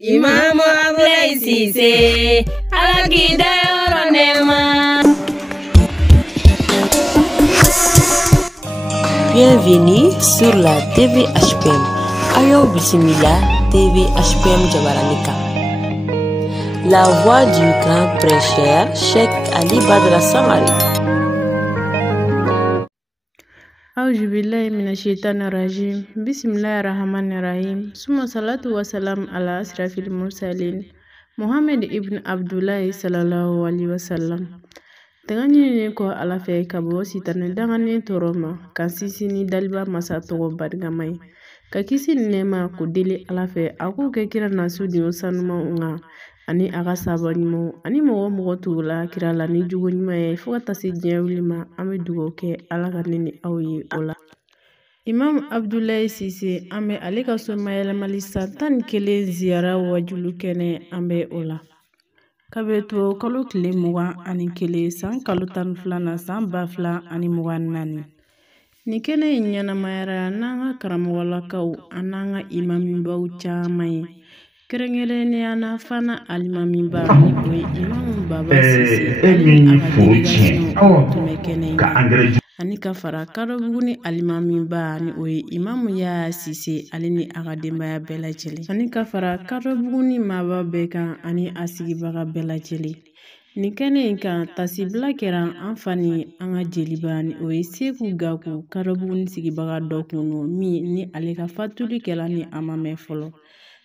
Imam Abdoulaye Cissé Alakida Nema. Bienvenue sur la TV HPM. Ayo Bismillah TV HPM Jabaranika. La voix du grand prêcheur Cheikh Ali Badra Samari. Auzu billahi minasyaitanir rajim. Bismillahirrahmanirrahim. Summa salatu wassalam ala asrafil mursalin Muhammad ibn Abdullahi sallallahu alaihi wasallam. Tangani ko ala fe kabo sitane dangane toroma kan sisini daliba masa togo bargamai ka kisi nema ko deli ala fe aku ke kira nasudi osanuma nga ani aga sabani ani mo tula kira la ni jugo nyima e fo ta si jewlima ame dugo ke ala ganini awyi ola Imam Abdoulaye Cissé ame alika so mayela malisa tan kele ziara wajulu kene ambe ola kabeto kalo kile mugan ani kele san kalo tan filana san ba fila ani mugan nani ni kene nyana mayara nanga karamwalakaw ananga imamimbaw chamay kerengere ana fana alimamimba ni boy imam baba Cissé ani kafara karabuguni alimamimba ni oy imam ya Cissé alini agademba ya belajele ani kafara karabuguni maba beka ani asigibaga belajele ni kene kan tasibla kera anfani anga jelibani oy seku gaku karabuguni sigibaga dokuno mi ni aleka fatuli kela ni amame folo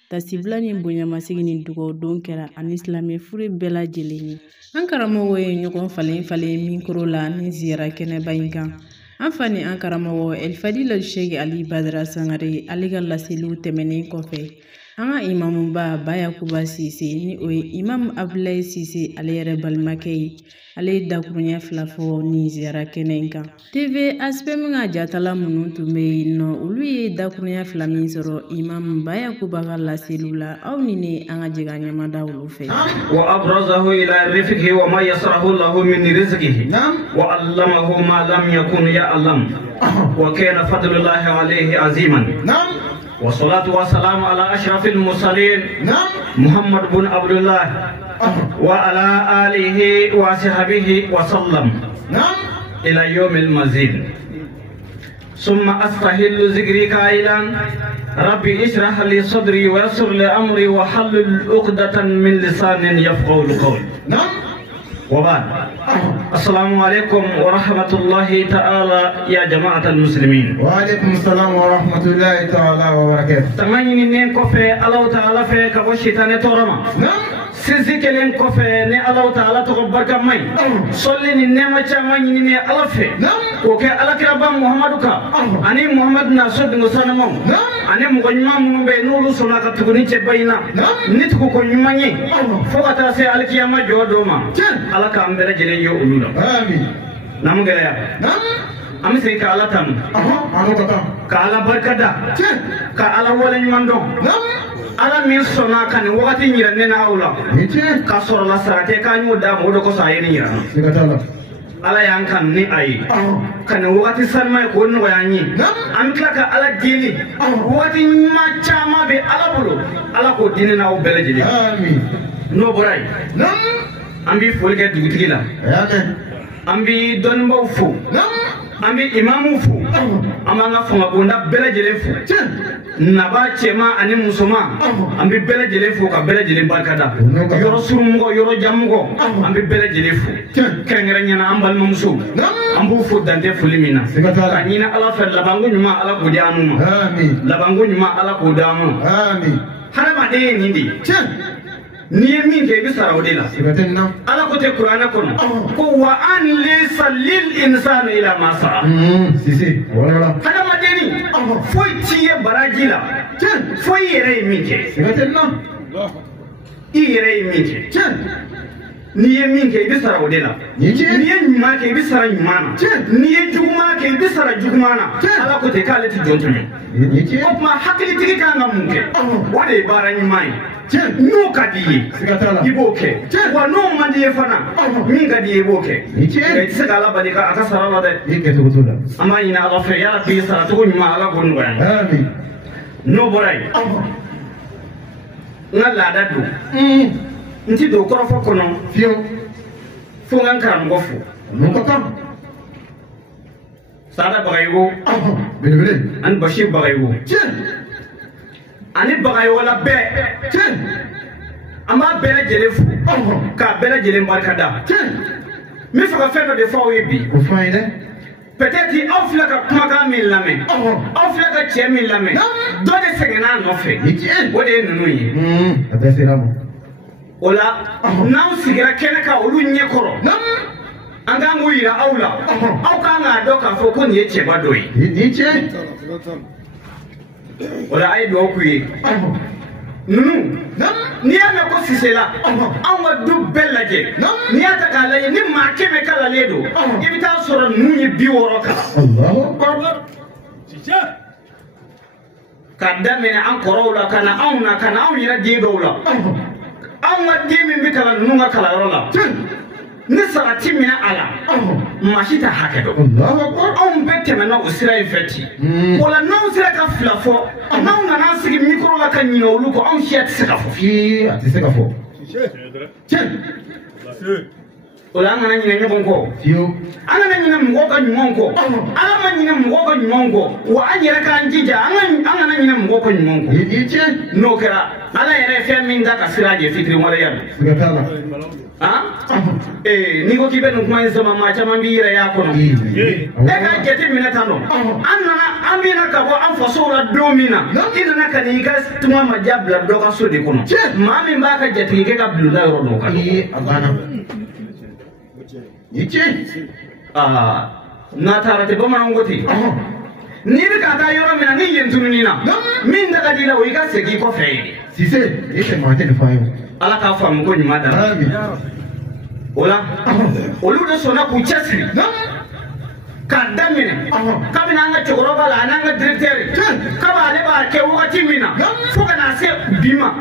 tasibla ni bonyama sigini dugo don kera ani islami furi belajele ni ankaramo we nyoko falen mikro la ni zira kene bayinga anfani ankaramo El Fadil Cheikh Ali Badra Sangare aliga lasilu temeni kofe anga imam ba Yakuba Cissé ni oy imam Abdoulaye Cissé ale balmakei ale dakunya flafo ni zira kenenka TV HPM nga jatala munu tumbe no ulu dakunya flami zoro imam ba Yakuba lasilula aw ni anga jiganya madawlu fe wa abrazahu ila rifqihi wa ma yasrahu lahu min rizqihi wa allamahu ma lam yakun ya'lam wa kana fadlullahi alayhi aziman والصلاة والسلام على أشرف المرسلين محمد بن عبد الله وعلى آله وصحبه وسلم إلى يوم المزيد ثم أستهل ذكري قائلا ربي اشرح لي صدري ويسر لي أمري وحلل عقدة من لسان يفقهوا القول وبعد السلام عليكم ورحمة الله تعالى يا جماعة المسلمين. وعليكم السلام ورحمة الله تعالى وبركاته. تمانين نين كوفي الله تعالى في كبوشيتاني تورما. نعم. سيزي كلين كوفي ني الله تعالى تقبل كماي. صلي نيما تشاماني ني الله في. نعم. وكي الله كربان محمد كا. أني محمد ناصر دنوسانمو. نعم. أني مغنيما منبه نولو سونا كتغني تباينا. نعم. نتكو كنيماني. فوقتا سي الكياما جودوما. Allah ka ambere jele yo ulula amin namu gele ya nam am se ka Allah tam anu ka Allah barkada ka Allah wala nyando nam Allah min sona kan wakati nyira nena awla ka soro la sarate ka nyu da mo do ko sa yeni nyira sikatala Allah yang kan ni ai kan wakati sanma ko no yanyi am klaka Allah dini wakati ma chama be Allah bulu Allah ko dini na o bele jele amin no boray nam ambi folge dugutigi la ambi donbo fu ambi imamu fu amanga fonga bonda bela jele fu naba chema ani musoma ambi bela jele fu ka bela jele barkada yoro surumugo yoro jamugo ambi bela jele fu krengere nyana ambal mamsu ambu fu dante fulimina kanyina ala fer labangu nyuma ala godianu amin labangu nyuma ala godamu amin harama de nindi ni min ke bi sarawdila ala ko te qur'ana kono ko wa an laysa lil insani ila ma sa'a sisi wala kada madeni foi tiye barajila foi yere min ke yere min ke ni min ke bi sarawdila ni ma ke bi sara nyumana ni juguma ke bi sara jugumana ala ko te kale ti jontumi ko ma hakili tigi kan ngamunke wade barani mai no kadiye iboke wa no mandiye fana min kadiye iboke ke se kala badika akasara wade yake to gutula amma ina Allah fe yala bi sara to nyuma ala gonu ba amin no boray nga laada do nti do korofo kono Fio. fo nga karamgo fo Nukata. sada bagayo Bele. an bashir bagayo Tiens. ani bagayo la be Tiens. amba bela jele fu ka bela jele barkada Tiens. mi fa fa de fo yebi Au fond, il est. peut-être aw fila ka kumakan min lamɛn aw fila ka cɛ min lamɛn dɔ de sɛgɛnna a nɔfɛ o de ye ninnu ye A bɛ sera ma. o la n'aw sigira kɛnɛ kan olu ɲɛkɔrɔ an k'an k'u yira aw la aw kan k'a dɔn k'a fɔ ko nin ye cɛba dɔ ye Ni tiens. o la a ye dugawu k'u ye ninnu n'i y'a mɛn ko Sise la anw ka du bɛɛ lajɛ n'i y'a ta k'a lajɛ ni maa 100 kalalen don i bɛ taa sɔrɔ ninnu ye 60 kalan Allahu Akbar. ka daminɛ an kɔrɔw la ka na anw na ka na anw yɛrɛ den dɔw la anw ka den min bɛ kalan ninnu ka kalanyɔrɔ la ni salati minɛ a la maa si tɛ hakɛ dɔn Allahu Akbar. anw bɛɛ tɛmɛna o sira in fɛ ten o la n'anw sera ka fila fɔ n'anw nana sigi mikoro la ka ɲinɛ olu kɔ anw siya tɛ se ka fɔ Fii, a tɛ se ka fɔ. Tiens. o la an kana ɲinɛ ɲɔgɔn kɔ Fio. an kana ɲinɛ mɔgɔw ka ɲumanw kɔ ala ma ɲinɛ mɔgɔw ka ɲumanw kɔ wa an yɛrɛ k'an jija an kana ɲinɛ mɔgɔw ka ɲumanw kɔ Ni tiens. n'o kɛra ala yɛrɛ ye fɛn min da ka sira jɛ fitiri waleya don Siga t'a la. n'i ko k'i bɛ nin kuma in sama maa caman b'i yɛrɛ y'a kɔnɔ e ka jate minɛ tan nɔ an bɛna ka bɔ an fasow la don min na i nana ka n'i ka tuma ma diya bila dɔ ka so de kɔnɔ maa min b'a ka jatigikɛ ka bulonda yɔrɔ dɔw kan A banna. Ni tiens. n'a taara tɛ bamananw ko ten n'i bɛ ka taa yɔrɔ min na ni yen tununi na min da ka di la o i ka segin i kɔfɛ ye Sise, e tɛ maa tɛ nin fɔ an ye. ala k'a faamu ko ɲuman dara Ami. o la olu de sɔnna k'u cɛsiri k'a daminɛ kabini an ka cɛkɔrɔba la a n'an ka directeur kabi ale b'a kɛ wagati min na fo ka na se bi ma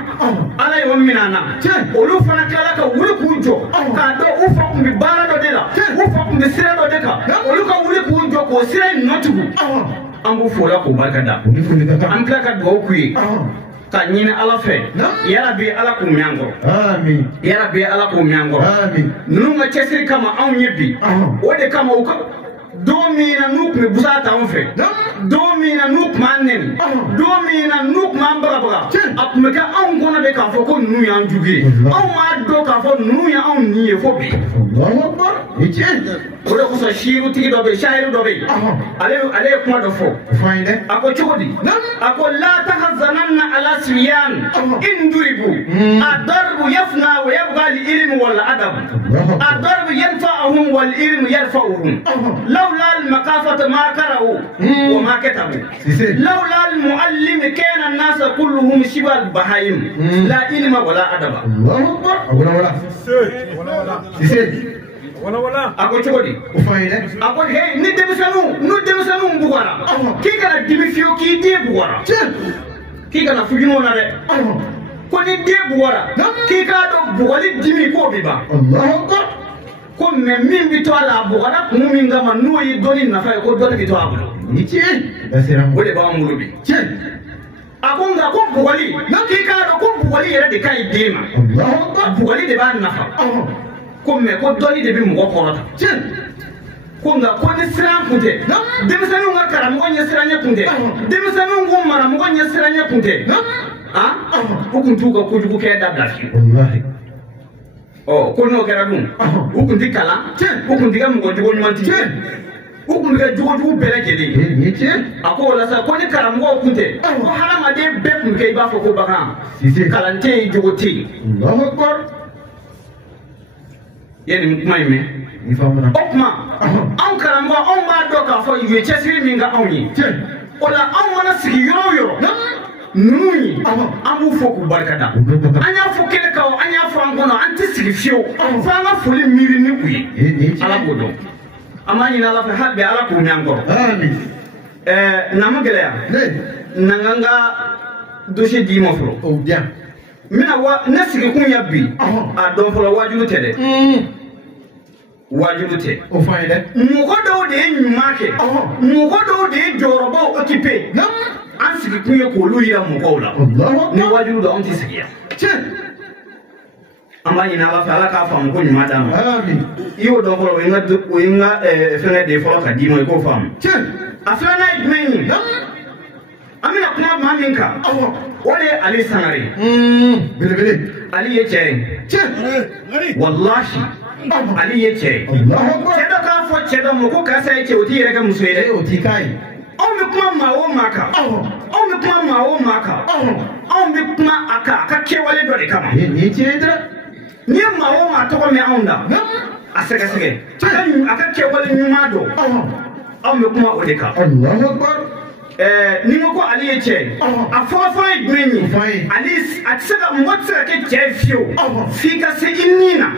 ala y'o minɛ an na olu fana tilala ka wuli k'u jɔ k'a dɔn u fa tun bɛ baara dɔ de la u fa tun bɛ sira dɔ de kan olu ka wuli k'u jɔ k'o sira in nɔ tugu an b'u fo la k'u barika da Ni foli ka kan. an tila ka dugawu k'u ye ka ɲini ala fɛ yarabi ala k'u mɛn an kɔrɔ Ami. yarabi ala k'u mɛn an kɔrɔ Ami. ninnu ka cɛsiri kama anw ye bi o de kama u ka don min na n'u tun bɛ busa ta anw fɛ don min na n'u tun b'an nɛni don min na n'u tun b'an bagabaga a tun bɛ kɛ anw kɔnɔ de k'a fɔ ko ninnu y'an jugu ye anw m'a dɔn k'a fɔ ninnu ye anw ni ye fo bi Allahu Akbar. Ni tiens. o de kosɔn siirutigi dɔ bɛ yen sayiru dɔ bɛ yen ale ye kuma dɔ fɔ O fɔ an ye dɛ. a ko cogo di a ko la tahzananna ala siyan in duribu adarbu yafna wa yabqa li ilmi wal adab adarbu yanfa'uhum wal ilmu yarfa'uhum lawla al maqafata ma qara'u wa ma katabu lawla al muallim kana an-nas kulluhum shibal bahayim la ilma wala adaba Allahu Akbar. Wala. Sise. a ko cogo di O fɔ an ye dɛ. a ko hey ni denmisɛnninw bugara k'i kana dimi fiyewu k'i den bugara k'i kana fugin'o na dɛ ko ni den bugara k'i k'a dɔn bugɔli dimi k'o bɛ ban Allahu Akbar. ko mɛ min bɛ to a la a bugara kun min kama n'o ye dɔnni nafa ye ko dɔnni bɛ to a bolo Ni tiens. Bɛ sera ma. o de b'an bolo bi Tiens. a ko nka ko bugɔli k'i k'a dɔn ko bugɔli yɛrɛ de ka ɲi den ma Allahu Akbar. bugɔli de b'a nafa ko mɛ ko dɔnni de bɛ mɔgɔ kɔrɔta Tiens. ko nka ko ni siran kun tɛ denmisɛnninw ka karamɔgɔ ɲɛ siranɲɛ kun tɛ denmisɛnninw ko maramɔgɔ ɲɛ siranɲɛ kun tɛ u kun t'u ka kojugu kɛ dabila fiyewu Wallahi. ko n'o kɛra dun u kun tɛ kalan u kun tɛ kɛ mɔgɔ jogo ɲuman ti u kun bɛ kɛ jogojugu bɛɛ lajɛlen Ni tiens. a ko o la sa ko ni karamɔgɔw kun tɛ ko hadamaden bɛɛ kun kɛ i b'a fɔ ko bagan Sise. kalan tɛ yen jogo tɛ yen Allahu Akbar. ye nin kuma in mɛn Ni faamuna. o kuma anw karamɔgɔ anw b'a dɔn k'a fɔ u ye cɛsiri min ka anw ye Tiens. o la anw mana sigi yɔrɔ o yɔrɔ ninnu ye an b'u fɔ k'u barikada an y'a fɔ kɛnɛ kan an y'a fɔ an kɔnɔ an tɛ sigi fiyewu fo an ka foli miiri ni u ye Ni tiens. ala k'o dɔn an b'a ɲini ala fɛ hali bi ala k'u mɛn an kɔrɔ Ami. n'a ma gɛlɛya Ne. na n ka n ka dossier d'i ma fɔlɔ O bien. n bɛna ne sigikun ya bi a dɔn fɔlɔ wajibi tɛ dɛ wajibu tɛ o fɔ an ye dɛ mɔgɔ dɔw de ye ɲuman kɛ mɔgɔ dɔw de ye jɔyɔrɔbaw occupé an sigi kun ye k'olu yira mɔgɔw la ni wajibu don anw tɛ sigi yan tiɲɛ an b'a ɲini Ala fɛ Ala k'a faamu ko ɲuman d'an ma i y'o dɔn fɔlɔ o ye n ka fɛngɛ de ye fɔlɔ ka d'i ma i k'o faamu a filanan ye jumɛn ye an bɛna kuma maa min kan o de ye Ali Sangare belebele Ali ye cɛ ye tiɲɛ walahi Ali ye cɛ ye cɛ dɔ k'a fɔ cɛ dɔ ma ko karisa ye cɛ o t'i yɛrɛ kɛ muso ye dɛ o t'i k'a ye anw bɛ kuma maa o maa kan anw bɛ kuma maa o maa kan anw bɛ kuma a kan a ka kɛwale dɔ de kama nin ye tiɲɛ ye dɛ n'i ye maa o maa tɔgɔ mɛn anw da a sɛgɛsɛgɛ a ka kɛwale ɲuman dɔn anw bɛ kuma o de kan ni ko Ali ye cɛ a fɔlɔfɔlɔ ye jumɛn ye Ali a tɛ se ka mɔgɔ tɛ se ka kɛ cɛ ye fiyewu f'i ka se i ni na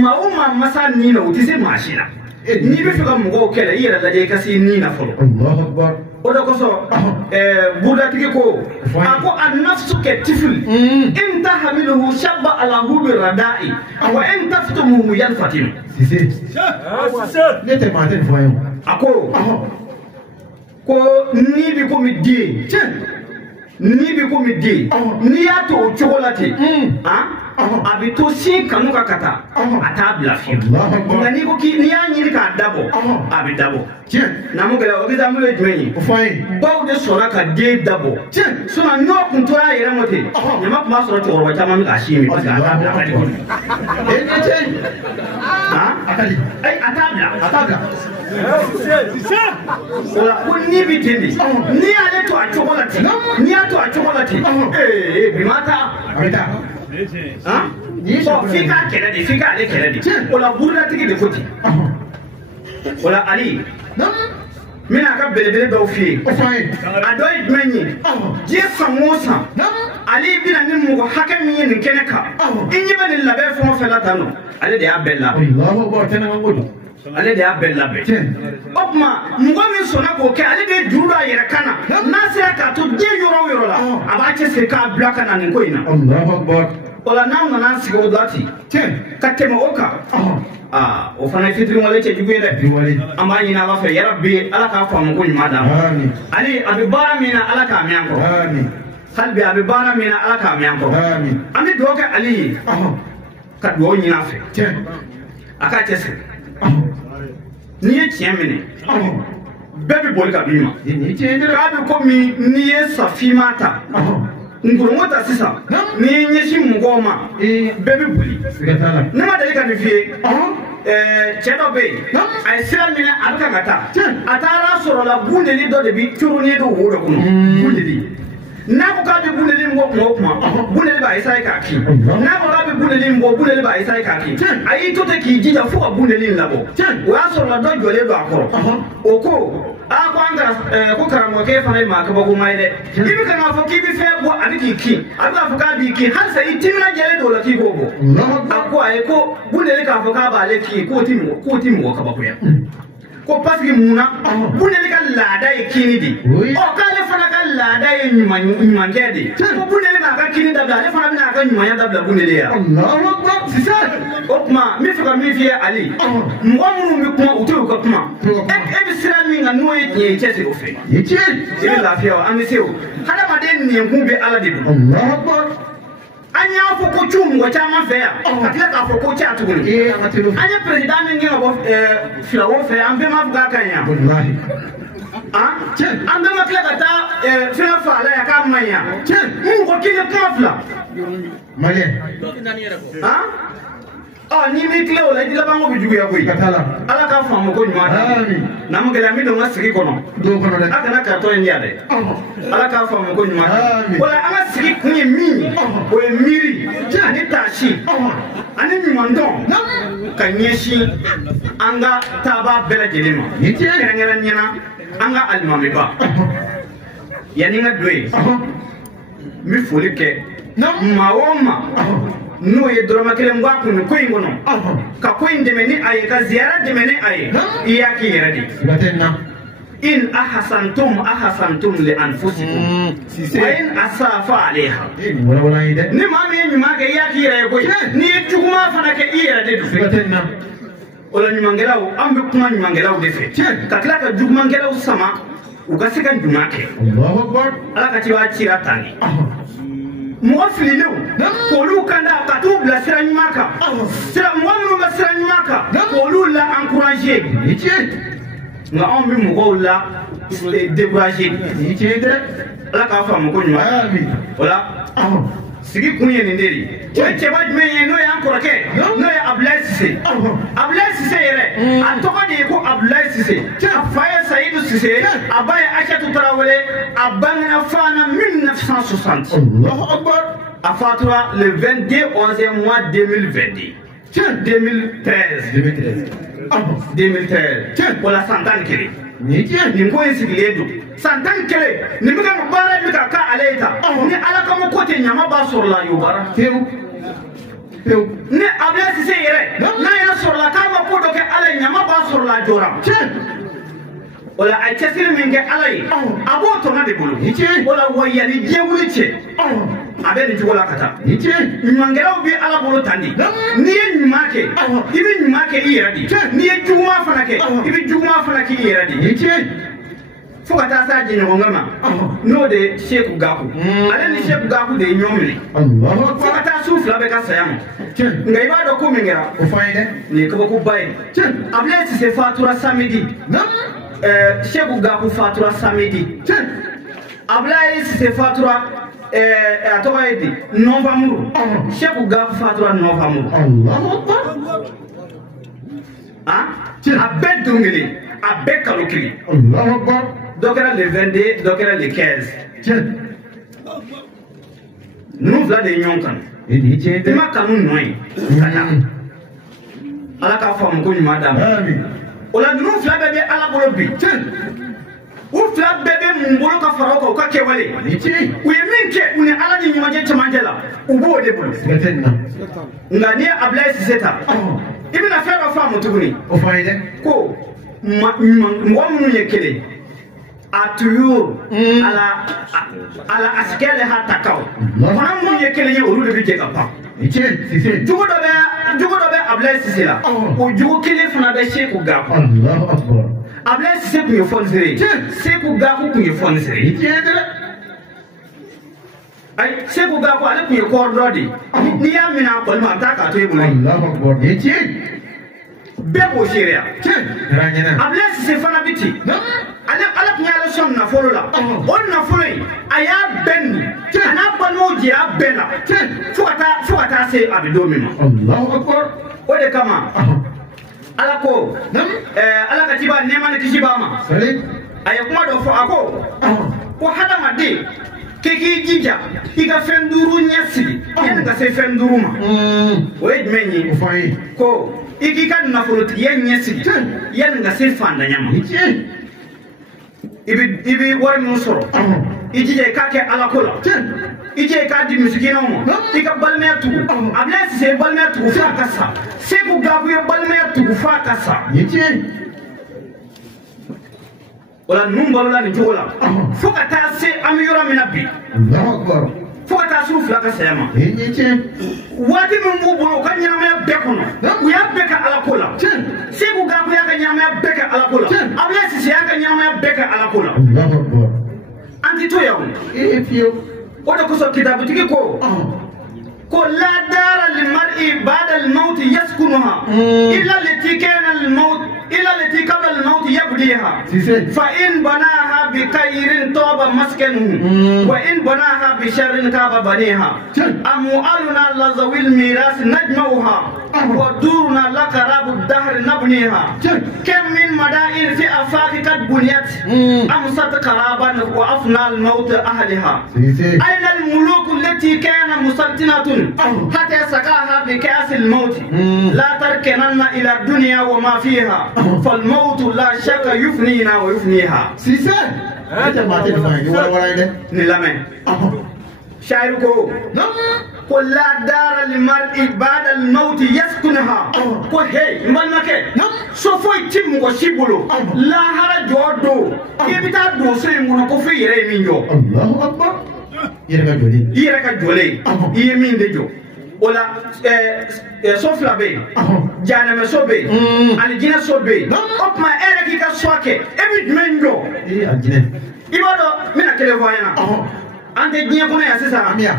maa o maa masa ni na o tɛ se maa si la n'i bɛ fɛ ka mɔgɔw kɛlɛ i yɛrɛ lajɛ i ka se i ni na fɔlɔ o de kosɔn budatigi ko a ko a nafsu kɛ tifil in tahamiluhu shabba ala hubi radai wa in taftumuhu yanfatim ne tɛ maa tɛ nin fɔ an ye a ko n'i bi komi den n'i bi komi den n'i y'a to o cogo la ten a bɛ to sin kanu ka ka taa a t'a bila fiyewu nka n'i ko n'i y'a ɲini k'a dabɔ a bɛ dabɔ n'amu gɛlɛya o exemple ye jumɛn ye baw de sɔnna ka den dabɔ n'o kun tora a yɛrɛ ma ten ɲama tun b'a sɔrɔ cɛkɔrɔba caman bɛ k'a sin min parce que a t'a bila a ka di kojugu a t'a bila ola ko n'i bi ten de n'i y'ale to a cogo la ten n'i y'a to a cogo la ten bi ma taa f'i k'a kɛlɛ de f'i k'ale kɛlɛ de ola burudatigi de ko ten ola Ali n bɛna a ka belebele dɔw f'i ye a dɔ ye jumɛn ye diɲɛ san o san Ali bɛna ni mɔgɔ hakɛ min ye nin kɛnɛ kan i ɲɛ bɛ nin labɛn fɛn o fɛn la tan nɔ ale de y'a bɛɛ labɛn ale de y'a bɛɛ labɛn o tuma mɔgɔ min sɔnna k'o kɛ ale de ye juru don a yɛrɛ kan na n'a sera k'a to diɲɛ yɔrɔ o yɔrɔ la a b'a cɛsiri k'a bila ka na nin ko in na o la n'aw nana sigi o la ten ka tɛmɛ o kan o fana ye fitiriwale cɛjugu ye dɛ an b'a ɲini Ala fɛ yarabi Ala k'a faamu ko ɲuman d'an ma Ali a bɛ baara min na Ala k'a mɛn an kɔrɔ hali bi a bɛ baara min na Ala k'a mɛn an kɔrɔ an bɛ dugawu kɛ Ali ye ka dugawu ɲini a fɛ a k'a cɛsiri n'i ye tiɲɛ minɛ bɛɛ bɛ boli ka b'i ma k'a bɛ komi n'i ye safinma ta nkurongo ta sisan n'i ye ɲɛsin mɔgɔw ma bɛɛ bɛ boli ne ma deli ka nin f'i ye cɛ dɔ bɛ yen a ye sira minɛ a bɛ kan ka taa a taara sɔrɔ la bundeli dɔ de bɛ curunin dɔ wo dɔ kɔnɔ bundeli n'a ko k'a bɛ bundeli min bɔ kuma o kuma bundeli b'a essayer k'a kin n'a ko k'a bɛ bundeli min bɔ bundeli b'a essayer k'a kin a y'i to ten k'i jija fo ka bundeli in labɔ o y'a sɔrɔ la dɔ jɔlen don a kɔrɔ o ko ko an ka ko karamɔgɔkɛ fana ye maa kabakoma ye dɛ i bɛ kan k'a fɔ k'i bɛ fɛn bɔ a bɛ k'i kin a bɛ k'a fɔ k'a b'i kin halisa i timinajalen don o la k'i k'o bɔ a ko ayi ko bundeli k'a fɔ k'a b'ale kin k'o ti mɔgɔ kabakoya ko parce que mun na bundeli ka laada ye kini de k'ale fana ka laada ye ɲumankɛ de ko bundeli b'a ka kini dabila ale fana bɛna a ka ɲumanya dabila bundeli ya o tuma n bɛ fɛ ka min f'i ye Ali mɔgɔ minnu bɛ kuma u tɛ u ka kuma e bɛ sira min kan n'o ye tiɲɛ ye cɛsiri o fɛ i bɛ lafiya wa an bɛ se o hadamaden nɛnkun bɛ Ala de bolo an y'a fɔ ko cu mɔgɔ caman fɛ yan ka tila k'a fɔ ko ca tuguni an ye président min gɛn ka bɔ Firawo fɛ an bɛɛ ma fɔ k'a ka ɲi yan an bɛɛ ma tila ka taa fɛn fa ala yan k'a ma ɲi yan mɔgɔ kelen kuma fila n'i m'i tila o la i labanko bɛ juguya koyi Ala k'a faamu ko ɲuman n'an gɛlɛya min don n ka sigi kɔnɔ a kana karitɔn in di yan dɛ Ala k'a faamu ko ɲuman o la an ka sigi kun ye min ye o ye miiri ani taasi ani ɲumandɔn ka ɲɛsin an ka taaba bɛɛ lajɛlen ma kɛrɛnkɛrɛnnenya an ka alimamiba yanni n ka don yen n bɛ foli kɛ maa o maa n'o ye dɔrɔmɛ kelen bɔ a kun ko in kɔnɔ ka ko in dɛmɛ ni a ye ka ziyara dɛmɛ ni a ye i y'a k'i yɛrɛ de in ahasantum li anfusikum wa in asafa alaiha ni ma me nyuma ke ya kira ko ni juguma fana ke ira de du fetenna wala nyumangelaw ambe kuma nyumangelaw de fe ka kila ka jugumangelaw sama ugasika nyuma ke Allahu akbar ala ka tiwa tira tani mo fililew ko lu kanda ka tu bla sira nyuma ka sira mo mu ma sira nyuma ka ko lu la encourager nga on bi mo la décourager ni tiende ala ka fa mo ko nyuma wala sigi kunye ni nderi we cheba jmenye no ya encore ke no ya Ablaye Cissé yere atoka de ko Ablaye Cissé afaye Saïdou Cissé abaye Achatou Traoré abana fana 1960 Allahu Akbar afatura le 22 11e mois 2022 2013 wala santane kele ni ko esigiledo santane kele ni mi ka bara mi ka aleta ni ala ka mo kote nyama ba sur la yobara ni Ablaye Cissé yere na ya sur la ka ma ko do ke ala nyama ba sur la jora wala ay tesir min ke ala yi abo to na de bulu wala wayani jewuli che abe ni wala kata nyangelaw bi ala bolo tandi ni nyumake ibi nyumake iradi ni juma fana ke ibi juma fana ke iradi fuka ta sa jinyo ngama no de Sheikh Gakou ale ni Sheikh Gakou de nyomili Allahu fuka ta sufla be ka sayam ngai ba do ko mingera o faide ni ko ko bay Ablaye Cissé fatura samedi Sheikh Gakou fatura samedi Ablaye Cissé fatura atoka edi novembre Sheikh Gakou fatura novembre Allahu Akbar abed dungili abed kalokili Allahu Akbar dokera le 22 dokera le 15 nous là de nyonkan ma kanu noy ala ka fam ko nyuma dam amin ola nous là bebe ala bolo bi u fla bebe mbolo ka faro ko ka kewale u yeminke uni ala ni nyuma je chamangela u bo de bolo ngani Ablaye Cissé ta ibina fero fam tuguni o faide ko mo munu yekele atuyur ala askele hatta kaw fana mun yekele ye olu de bi je ka pa jugo do be Ablaye Cissé la o jugo kele fana be Sheikh Gakou Allahu Akbar Ablaye Cissé ku ye fonzere Sheikh Gakou ku ye fonzere ay Sheikh Gakou ale ku ye kordodi ni ya mina ko ma ta ka to e bulu Allahu Akbar bebo sheria Ablaye Cissé fana biti ala kunyala som na folo la on na folo aya ben ana banu jira bela fuata se abidomi Allahu Akbar o de kama ala ko ala katiba nema ne kishibama aya kuma do fo ako ko hada made keki jinja iga fenduru nyasi yana ga se fenduru ma o edmenyi ko iki kan na folo tiyen nyasi yana ga se fanda nyama ibi war mun soro ijije kake ala kola ije ka di musikina mo ika balmetu Ablaye Cissé balmetu fa kasa Sheikh Gakou balmetu fa kasa wala numbalo la ni jola fuka ta se am yoro minabi Allahu Akbar fuka ta su fla kasa yama wadi mun bubulo kan nyama ya bekono ya beka ala kola Sheikh Gakou ya kan nyama ya beka ala kola Ablaye Cissé ya kan nyama ya beka ala kola Allahu Akbar anti to yawo wada ko so kitabu tigi ko la dara lil mar'i ba'da al maut yaskunuha illa allati kana al maut illa allati qabla al maut yabdiha fa in banaha bi khairin taba maskanuhu wa in banaha bi sharrin taba baniha amwaluna la zawil miras najmauha wa duruna la qarabu dahr nabniha kam min mada'in fi afaqi qad buniyat amsat qaraban wa afna al maut ahliha ayna al muluk allati kana musaltinatun حتى سقاها بكأس الموت لا تركنن إلى الدنيا وما فيها فالموت لا شك يفنينا ويفنيها سيسان هذا ما تفهم ولا نلامه شاعركو ko la dara li mar'i ba'da al-maut yaskunaha ko hey malmake so foy tim ko sibulu la hara jodo kebita do so mun ko fi yere min jo Allahu akbar yere ka jole yemin de jo wala sofla be janame sobe aljina sobe opma ere ki ka soke ebi menjo aljina ibodo mina kele voyana ante jinya ko ya sisa amia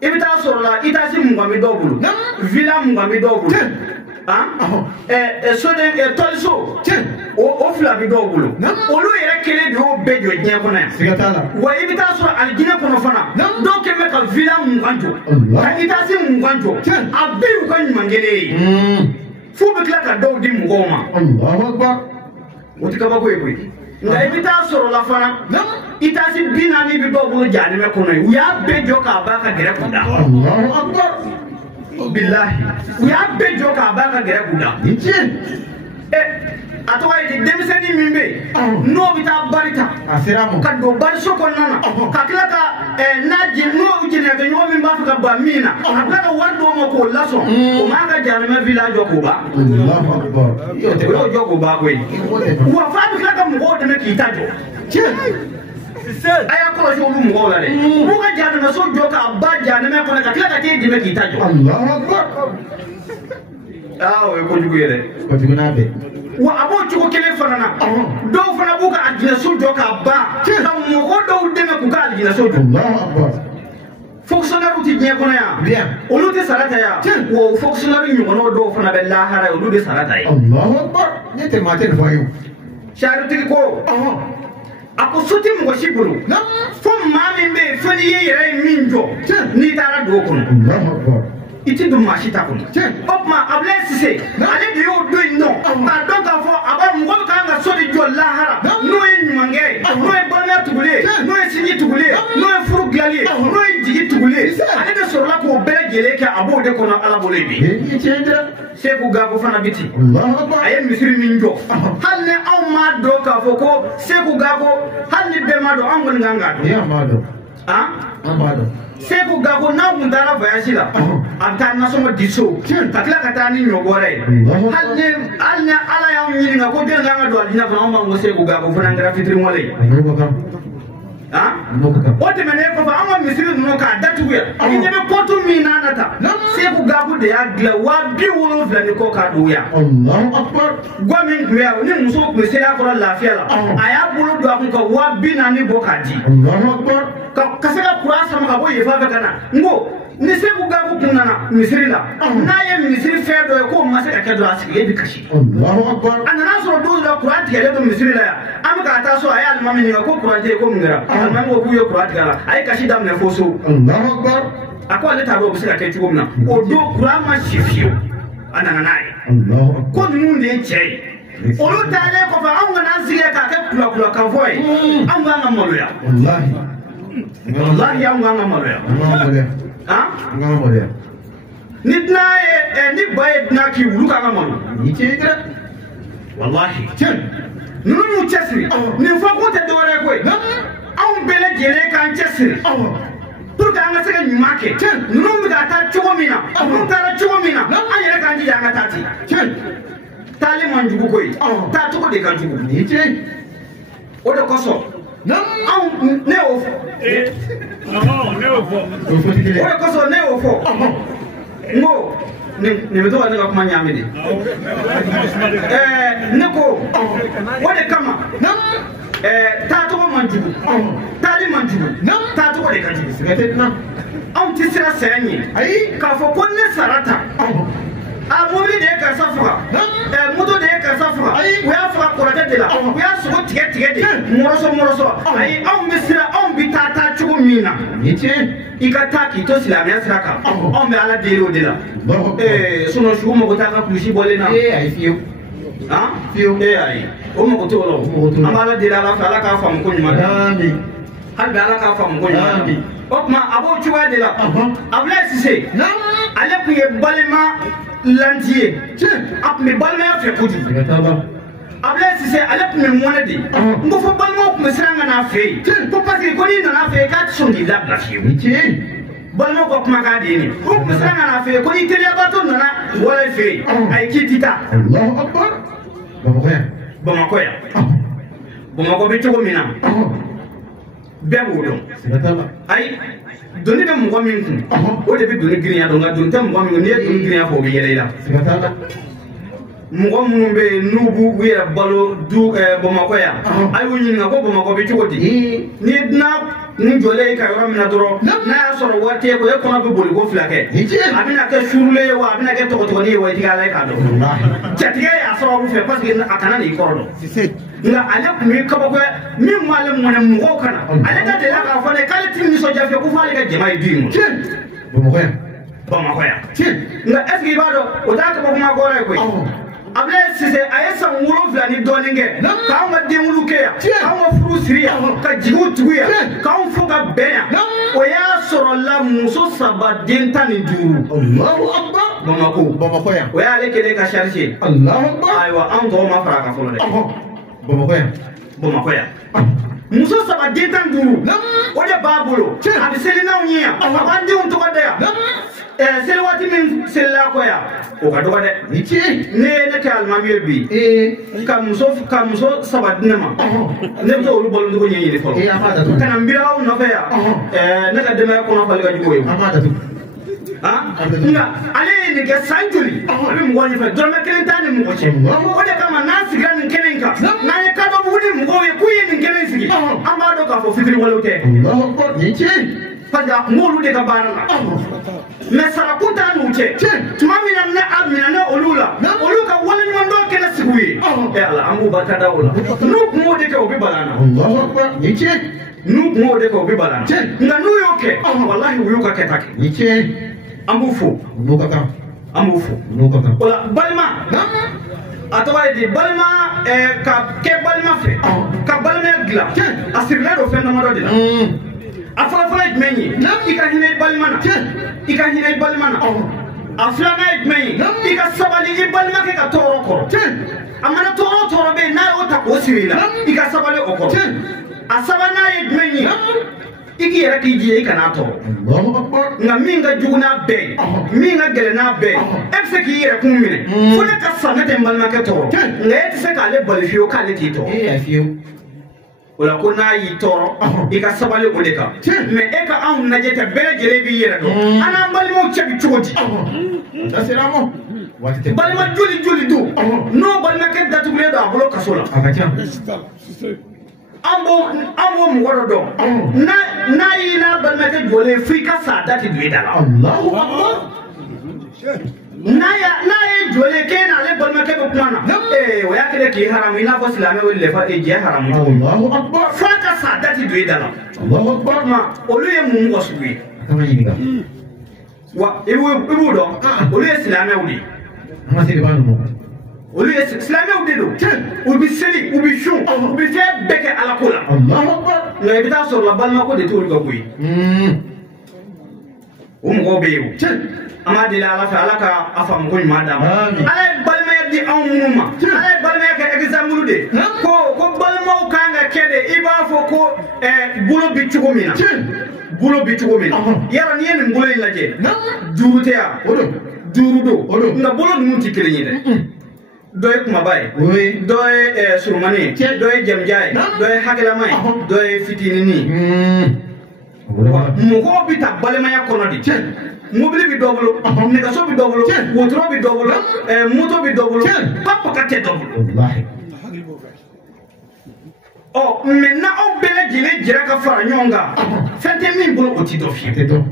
ibita sorola ita si mungami dobulu villa mungami dobulu sode tolso o fla bi dobulu olu yere kele do bejo jinya ko na sigatala wa ibita soro aljina kono fana do keme ka villa munganjo ka ita si munganjo abe ko nyangene fu be kla ka do di mungoma Allahu akbar wotika ba ko e nga ibita soro la fana ita si bina ni bi dobulu jani me kono ya bejo ka ba ka gere kunda Allahu akbar billahi ya bejo ka ba ka gere kunda atwa yi demiseni mimbe no bita barita asiramu ka do bar soko nana ka kila ka naji no ujine ga nyomi mba ka ba mina akla ka wardo mo ko laso o ma ga jarme village ko ba Allahu akbar yo jogo ba ko wa fa kila ka mo de me kitajo aya ko jo lu mo la de mo ga jarme so joka ba jarme ko ka kila ka te de me kitajo Allahu akbar we ko jugo yere ko juguna be wa abo chuko kele fanana do fana buka adina so joka ba ka mo ko do de me ku ka adina so Allahu akbar fonctionnaire uti nye kono ya bien olu te sarata ya wo fonctionnaire nyugono do fana be lahara olu de sarata ya Allahu akbar nete maten fayu sharu tiki ko ako suti mo shiburu fo mami be fani ye yere minjo ni tara do kono Allahu akbar iti dum mashita kono opma ablesse se ale de yo do no ba do ka fo aba mo ka nga so de jo lahara no en mange no e bana tugule no e sinyi tugule no e furu glali no e jigi tugule ale de so la ko bele gele ka abo de kono ala bole bi ni chendra seku gabo fana biti Allahu akbar aye misiri minjo halle aw ma do ka fo ko seku gabo halle be ma do angon nganga ya mado amado seku gabo na mundara voyage la anta na so mo diso takla kata ni nyogore halle ala ya nyini nga ko den nganga do alina fana ma ngo seku gabo fana ngara fitri ngole wote mene ko fa amma misiri no ka datu ya ni be potu mi nanata seku gabo de ya gla wa bi wolo flani ko ka do ya Allahu akbar gomin kuya ni muso ko se ya ko lafiya la aya bulu do akun ko wa bi na ni bokadi Allahu akbar ka se ka kura sama ka bo yefa fe kana ngo ni seku gabo kunana misiri la na ye misiri fe do ko ma se ka ke do asige bi kashi Allahu akbar anana so do la kura tigele do misiri la ya am ka ta so aya almami ni ko kura je ko ngara almami ko buyo kura tigala ay kashi dam ne foso Allahu akbar akwa le tabo bi se ka ke tugo na o do kura ma shifio anana nai Allahu akbar ko nun de chei olu tale ko fa an ngana zige ka ke kula ka foi an ga ngam ya wallahi an ga ngam ya ngamo de nidna ni baye na ki wulu ka ngam ni chendra wallahi nunu mu chesri ni fa ko te dore ko an bele gele kan chesri pour que anga sega nyumake nunu mi ga ta chugo mina nunu ta chugo mina an yere kan ji anga tati tali manjugu koy ta to de kan jugu ni che o de koso an ne o o foti kile o de koso ne o fo ngo ne beto wala ka kuma nyame de ne ko o de kama ta to manjugu tali manjugu ta to de kan jugu gatetna an tisira senyi ai ka fo kon ne sarata a mobili de ka safuka moto de ka safuka o ya fuka korata de la o ya sugo tigɛ de moroso ayi anw bɛ sira anw bɛ taa cogo min na ni che i ka taa k'i to silamɛya sira kan anw bɛ ala deli o de la sinon sugu mago t'a ka kulusi bɔlen na ayi fiyewu fiyewu ayi o mago t'o la an bɛ ala deli ala fɛ ala k'a faamu ko ɲuman amin hali bi ala k'a faamu ko ɲuman o tuma a b'o cogoya de la Abulaye Sise ale tun ye balima lantiye a tun bɛ balimaya fɛ kojugu Abulaye Sise ale tun bɛ mɔnɛ de n ko fɔ balimaw tun bɛ siran ka n'a fɛ yen ko parce que ko n'i nana fɛ yen k'a tɛ sɔn k'i labila fiyewu balma ko kuma ka dini ko musanga na fe ko ni tele bato nana wala fe ay kitita Allahu akbar Bamako ya Bamako bi to mina bebo don ay doni be mo min kun o de bi doni griya don ga don tam mo min ne doni griya ko bi yele la mo mo be nubu wiya balo du Bamako ya ay woni nga ko Bamako bi to di ni na ni jole ka yoro mina doro na soro wate ko e ko na be boli ko flake abina ke surule wa abina ke to ni wa tiga lai ka do jatiga ya soro bu fe parce que akana ni kordo nga ale kumi kabo ko min malam mo ne mo kana ale da de la ka fa ne kale tin ni so jafe ko fa le ka jema yi mo Bamako ya nga eski bado o da ka bo ma gore ko able sise ayesa ngulo vlani doninge ka ma demulu ke ya ka ma furu siriya ka jigu tuya ka on foga benya o ya soro la muso sabadin tani duru Allahu akbar Bamako ya o ya le kele ka charger Allahu akbar aywa an to ma fara ka folo de Bamako ya muso sabadin tani duru o de babolo abi selina unya abandi on to kada ya sel wati min sella ko ya o ka doga de ne ka almami bi ka muso sabadina ma ne to ru bolu ko nyi ni folo kana mbiraw no fe ya ne ka dema ko no fal ga jugo nga ale ni ga sanjuli abi mo woni fa dorma kelentani mo ko che o de kama na sigra ni kenenka na ye ka do budi mo ko ye kuyi ni kenen sigi amba do ka fo fitri wala te Allahu akbar pada ngolu de ka baranga mais sara kunta no che tuma mina na amina na olula oluka wala ni ndo kena siguye ala ambu bakada ola nu mo de ka obi balana Allahu akbar nu mo de ka obi balana nga nu yoke wallahi uyuka ketake ambu fo wala balma atawa di balma ka ke balma fe ka balma gla asirna do fe no mo do afala jmenyi ika hinay balmana aflana jmenyi ika sabali balma ke ka toro ko amana toro be na o ta ko sirila ika sabali o ko asabana jmenyi iki yara ki je kana to Allahu akbar nga minga juna be minga gelena be efse ki yara kumine fone ka sanate balma ke to nga eti se ka le balfio ka le ti to afio wala ko na yi toro ika sabale o de ka mais e ka an najete bele jele bi yere do ana mbali mo cebi chogoti tasiramo watete balma joli do no balma ke datu ble do abolo kasola akacha ambo mo woro do na yi na balma ke jole frika sa dati do dala Allahu akbar na ye jole ke na le balma ke ko mana o ya kede ki haram ina fo silame wele fa e je haram Allahu akbar fraka sa dati do dala Allahu akbar ma olu ye mun ko suwi kama yinga wa ibu do olu ye silame wuli ma sele banu mo olu ye silame wuli do ubi seli ubi shun ubi fe beke ala kola Allahu akbar na ibita so la balma ko de to olu ko yi o mo be yo amadi la ala fa ala ka afam ko ma da ala balma di amuma ala balma ka example de ko balma ka nga kede iba fo ko bulo bi chugo mina yara ni en bulo laje duru te ya duru do nga bulo nun ti kele ni de doy kuma bay doy surmani doy jamjay doy hagala mai doy fitini ni mo ko bi ta balma ya kono di mobile bi doblo negaso bi doblo wotro bi doblo moto bi doblo papa ka te doblo wallahi oh menna o bele jile jira ka fara nyonga fente min bolo oti do fi teto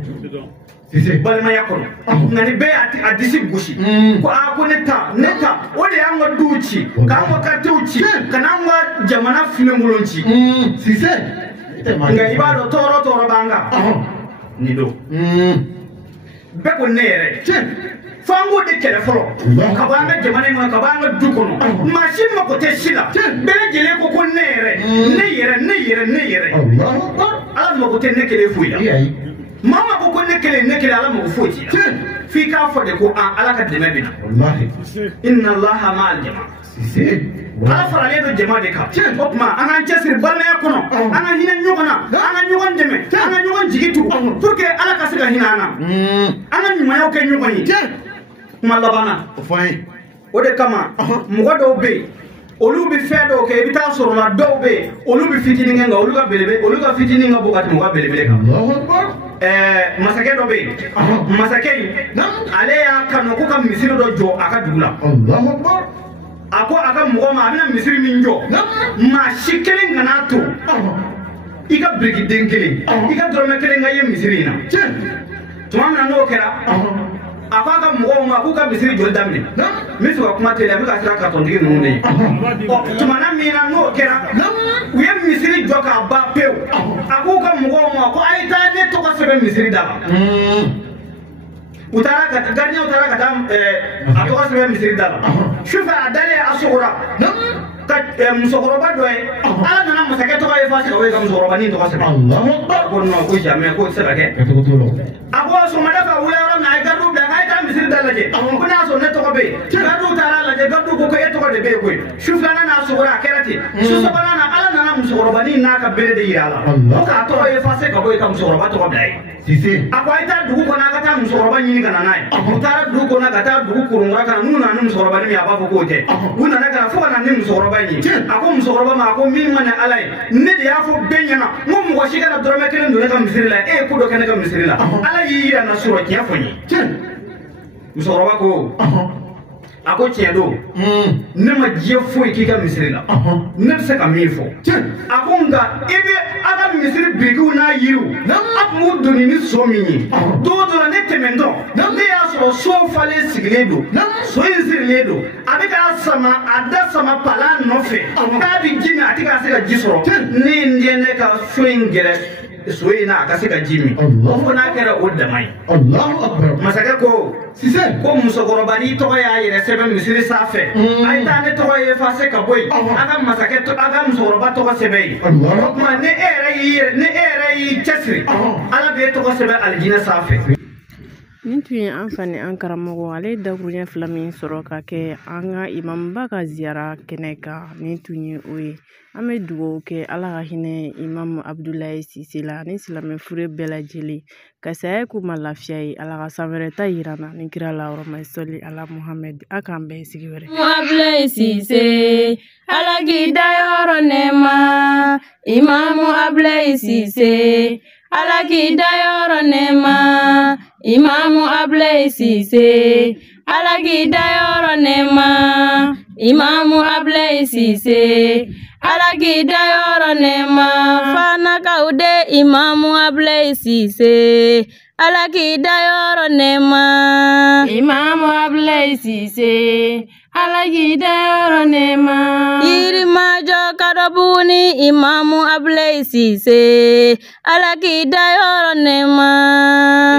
sise balma yakono ngani be adisi gushi ko a ko neta o de anga duchi ka mo ka tuchi kana ma jamana finemulonchi sise nga ibado toro banga ni do beko nere fango de kele folo kabanga jamane ma kabanga dukono machine ma ko te sila bele jele ko nere ne yere Allahu akbar ala ma ko te ne kele fuya mama ko ne kele ala ma ko fuya fi ka fo de ko ala ka deme bina wallahi inna allaha ma'al jama'a sise ala farale do jama de ka o kuma an kan cɛsiri balimaya kɔnɔ an ka hinɛ ɲɔgɔn na an ka ɲɔgɔn dɛmɛ an ka ɲɔgɔn jigi tugu pour que ala ka se ka hinɛ an na an ka ɲumanyaw kɛ ɲɔgɔn ye kuma labanna o de kama mɔgɔ dɔw bɛ yen olu bɛ fɛn dɔw kɛ i bɛ taa sɔrɔ la dɔw bɛ yen olu bɛ fitinin kɛ nka olu ka fitinin ka bɔ ka tɛmɛ u ka belebele kan masakɛ dɔ bɛ yen masakɛ in ale y'a kanu ko ka misiri dɔ jɔ a ka dugu la a ko a ka mɔgɔ ma a bɛna misiri min jɔ maa si kelen kana to i ka birikiden kelen i ka dɔrɔmɛ kelen ka ye misiri in na tuma min na n'o kɛra a ko a ka mɔgɔw ma k'u ka misiri jɔli daminɛ n bɛ fɛ ka kuma teliya n bɛ ka siran katɔntigi ninnu de ye tuma min na n'o kɛra u ye misiri jɔ k'a ban pewu a k'u ka mɔgɔw ma ko a ye taa ne tɔgɔ sɛbɛn misiri da la u taara ka gardien taara ka taa a tɔgɔ sɛbɛn misiri da la sufɛ a dalen a sogora ka musokɔrɔba dɔ ye ala nana masakɛ tɔgɔ ye f'a se ka wele ka musokɔrɔbanin tɔgɔ sɛbɛn a ko non ko jamais k'o tɛ se ka kɛ a ko sɔgɔmada fɛ a wuli yɔrɔ min a ye gardiw bila k'a ye taa misiri da lajɛ ko n'a sɔrɔ ne tɔgɔ bɛ yen gardiw taara lajɛ gardiw ko e tɔgɔ de bɛ yen koyi su filanan n'a sogora a kɛra ten su sabanan na ala nana musokɔrɔbanin n'a ka bere de yira a la ko k'a tɔgɔ ye f'a se ka bɔ yen ka musokɔrɔba tɔgɔ bila yen a ko a ye taa dugu kɔnɔ a ka taa musokɔrɔba ɲini ka na n'a ye u taara dugu kɔnɔ ka taa dugu kurunkura kan n'u nana ni musokɔrɔbanin min a b'a fɔ k'o tɛ u nana ka na fo ka na ni musokɔrɔba in ye a ko musokɔrɔba ma a ko min ma ni ala ye ne de y'a fɔ bɛɛ ɲɛna n ko mɔgɔ si kana dɔrɔmɛ kelen don ne ka misiri la e ye ko dɔ kɛ ne ka misiri la ala y'i yira n na sɔrɔ tiɲɛ fɔ n ye musokɔrɔba ko a ko tiɲɛ don ne ma diɲɛ foyi k'i ka misiri la ne bɛ se ka min fɔ a ko nka i bɛ a ka misiri birikiw n'a yiriw a tun b'u doni ni so min ye don o don la ne tɛmɛntɔ ne y'a sɔrɔ so falen sigilen don so in sirilen don a bɛ k'a sama a da sama palan nɔfɛ k'a bɛ ji min a tɛ ka se ka ji sɔrɔ ne ye n den ne ka so in gɛrɛ so in na a ka se ka ji min o fɔ n'a kɛra o dama ye masakɛ ko ko musokɔrɔba n'i tɔgɔ y'a yɛrɛ sɛbɛn misiri sanfɛ a ye taa ne tɔgɔ ye f'a se ka bɔ yen a ka masakɛ a ka musokɔrɔba tɔgɔ sɛbɛn yen o tuma ne e yɛrɛ y'i cɛsiri ala b'e tɔgɔ sɛbɛn alijinɛ sanfɛ. Nin tun ye an fani an karamɔgɔ ale ye dakuruɲɛ fila min sɔrɔ ka kɛ an ka imamba ka ziyara kɛnɛ kan nin tun ye o ye an bɛ dugawu kɛ ala ka hinɛ imamu Abdulaye Sise la ni silamɛ fure bɛɛ lajɛlen ka saya k'u ma lafiya ye ala ka san wɛrɛ ta yira na ni kira la yɔrɔma sɔli ala Muhamɛdi a k'an bɛɛ sigi wɛrɛ Abdulaye Sise ala k'i da yɔrɔ nɛɛma imamu Abdulaye Sise ala k'i da yɔrɔ nɛɛma imamu Abdulaye Sise ala k'i da yɔrɔ nɛɛma imamu Abdulaye Sise ala k'i da yɔrɔ nɛɛma fanakaw de imamu Abdulaye Sise ala k'i da yɔrɔ nɛɛma imamu Abdulaye Sise ala k'i da yɔrɔ nɛɛma yirimajɔ kadɔbugu ni imamu Abdulaye Sise ala k'i da yɔrɔ nɛɛma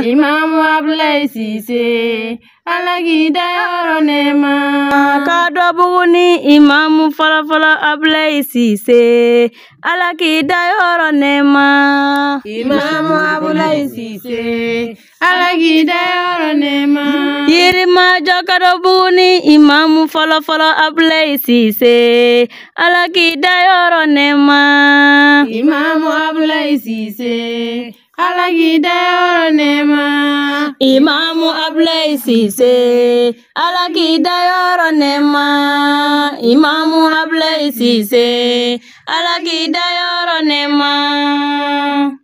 imamu Abdulaye Sise ala k'i da yɔrɔ nɛɛma kadɔbugu ni imamu fɔlɔfɔlɔ Abdulaye Sise ala k'i da yɔrɔ nɛɛma imamu Abdulaye Sise ala k'i da yɔrɔ nɛɛma yirimajɔ kadɔbugu ni imamu fɔlɔfɔlɔ Abdulaye Sise ala k'i da yɔrɔ nɛɛma imamu Abdulaye Sise ala k'i da yɔrɔ nɛɛma imamu Abdulaye Sise ala k'i da yɔrɔ nɛɛma imamu Abdulaye Sise ala k'i da yɔrɔ nɛɛma